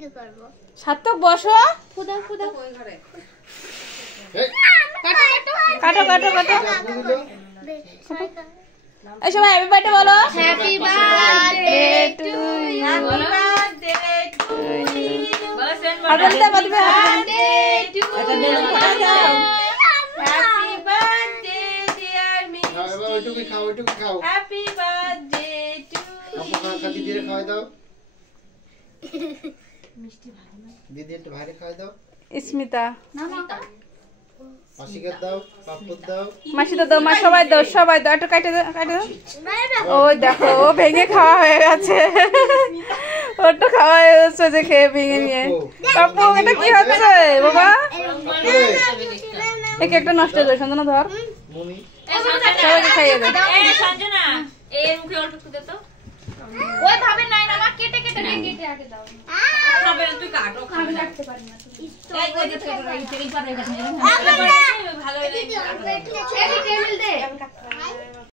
কি করব? সার্থক বসো। ওই ঘরে কাটো কাটো কাটো। এই সবাই হ্যাপি বার্থডে বলো। Happy birthday to you. Happy birthday to you বলো সেন আদর দাও বাদবে। বার্থডে টু এটা বেলুন ফাটা দাও। হ্যাপি বার্থডে ডিয়ার মিস খাও ওইটুকু খাও ওইটুকু খাও হ্যাপি বার্থডে টু আপু দিদিরে খাওয়াই দাও দিদি একটু ভাইরে খাওয়াই দাও স্মিতা মাসিকে দাও পাপ্পুর দাও মাসি দাও মা সবাই দাও সবাই দাও একটু কাটে দাও কাটে দাও। ওই দেখো ও ভেঙে খাওয়া হয়ে গেছে। ওটা খাওয়া হয়ে গেছে যে খেয়ে ভেঙে নিয়ে। পাপ্পু এটা কি হচ্ছে বাবা? এই কেকটা নষ্ট হয়ে যাবে সঞ্জনা ধর। মুনি সবাইকে খাইয়ে দে। এই সঞ্জনা এর মুখে অল্প একটু দে তো ওই ভাবে নাই না মা কেটে কেটে কেটে আগে দাও। খাবে না তুই কাটো খাবে না রাখতে পারি না তুমি। এই ওই যে তেল পারে গেছে ভালো হয়ে গেছে এই টেবিল দে।